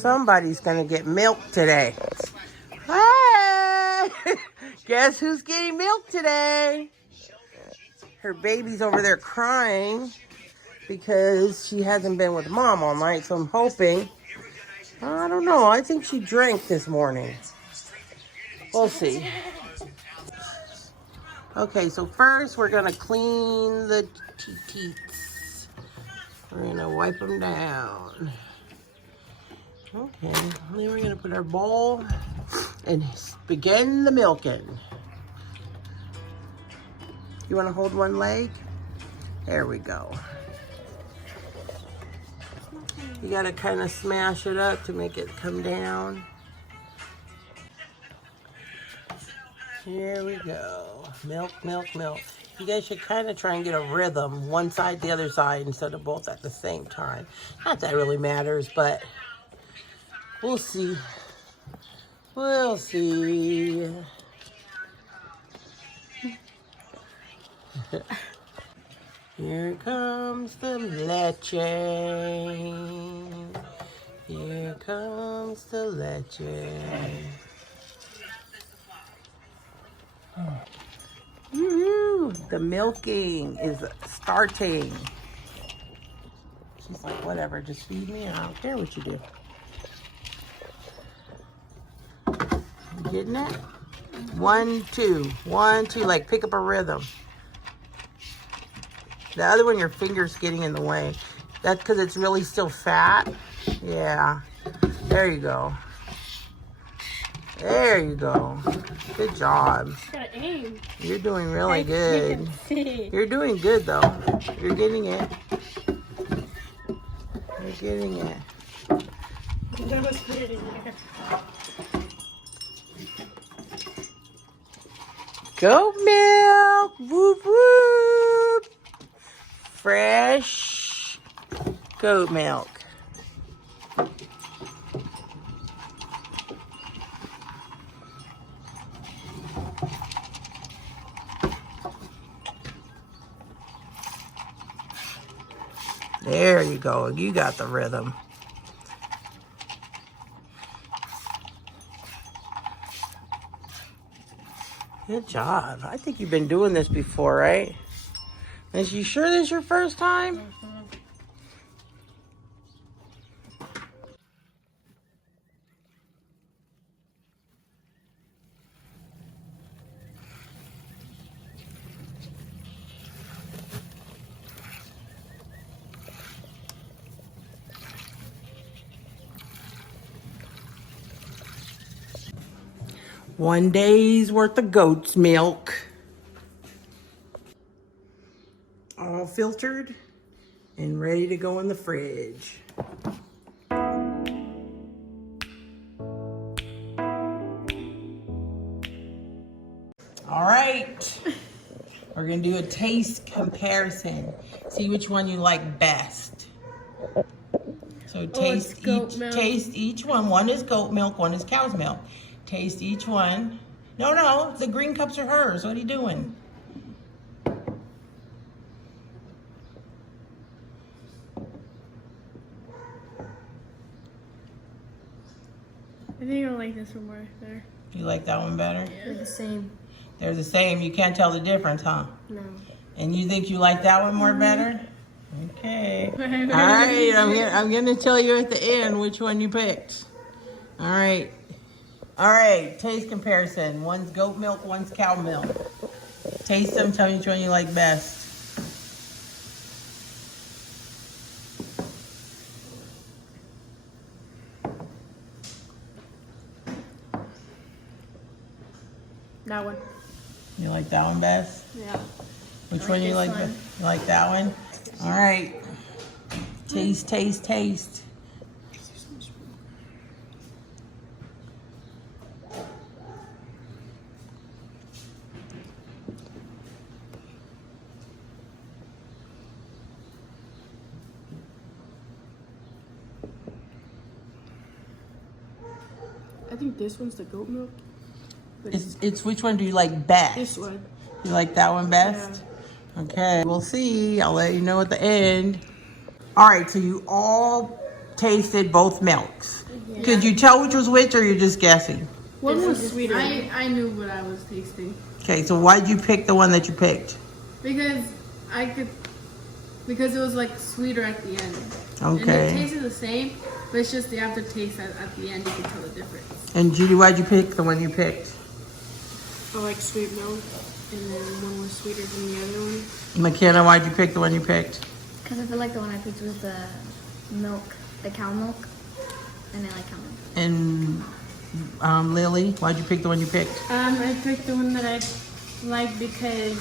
Somebody's gonna get milk today. Hey! Guess who's getting milk today? Her baby's over there crying because she hasn't been with mom all night, so I'm hoping. I don't know. I think she drank this morning. We'll see. Okay, so first we're gonna clean the teats. We're gonna wipe them down. Okay, then we're gonna put our bowl and begin the milking. You wanna hold one leg? There we go. You gotta kind of smash it up to make it come down. Here we go. Milk, milk, milk. You guys should kind of try and get a rhythm, one side, the other side, instead of both at the same time. Not that really matters, but we'll see. We'll see. Here comes the leche. Here comes the leche. Woo-hoo. The milking is starting. She's like, whatever, just feed me. I don't care what you do. You getting it? 1, 2. 1, 2. Like, pick up a rhythm. The other one, your finger's getting in the way. That's because it's really still fat. Yeah. There you go. There you go. Good job. Gotta aim. You're doing really good. You're doing good, though. You're getting it. You're getting it. That was pretty there. Goat milk. Whoop, whoop. Fresh goat milk. There you go. You got the rhythm. Good job. I think you've been doing this before, right? Is you sure this is your first time? Mm-hmm. One day's worth of goat's milk. All filtered and ready to go in the fridge. All right, we're gonna do a taste comparison. See which one you like best. So taste each one. One is goat milk, one is cow's milk. Taste each one. No, the green cups are hers. What are you doing? I think I like this one more better. You like that one better? Yeah. They're the same. They're the same. You can't tell the difference, huh? No. And you think you like that one more better? Okay. All right. I'm gonna tell you at the end which one you picked. All right. All right. Taste comparison. One's goat milk. One's cow milk. Taste them. Tell me which one you like best. That one. You like that one best? Yeah. Which one you like? You like that one? All right. Taste, taste, taste. I think this one's the goat milk. It's which one do you like best? This one. You like that one best? Yeah. Okay, we'll see. I'll let you know at the end. All right, so you all tasted both milks. Yeah. Could you tell which was which, or you're just guessing? One was sweeter. I knew what I was tasting. Okay, so why did you pick the one that you picked? Because it was like sweeter at the end. Okay. And it tasted the same, but it's just the aftertaste at the end, you can tell the difference. And Judy, why'd you pick the one you picked? I like sweet milk, and then one was sweeter than the other one. McKenna, why'd you pick the one you picked? Because I feel like the one I picked was the milk, the cow milk, and I like cow milk. And Lily, why'd you pick the one you picked? I picked the one that I like because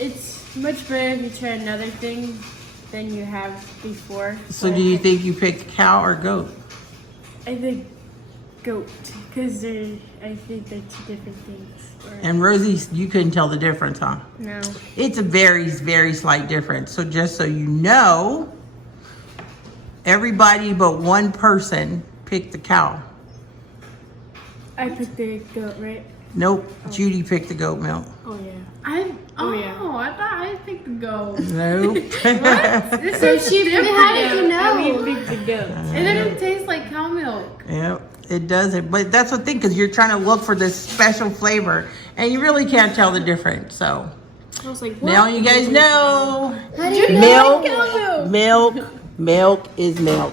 it's much better if you try another thing than you have before. So do you think you picked cow or goat? I think goat, because I think they're two different things. And Rosie, you couldn't tell the difference, huh? No. It's a very, very slight difference. So just so you know, everybody but one person picked the cow. I picked the goat, right? Nope, Judy picked the goat milk. Oh yeah. I thought I picked the goat. Nope. What? This So is she different. How did you know? We picked the goat. It didn't taste like cow milk. Yep, it doesn't. But that's the thing, because you're trying to look for this special flavor, and you really can't tell the difference. So I was like, what? now you guys know. How do you know? Milk is milk.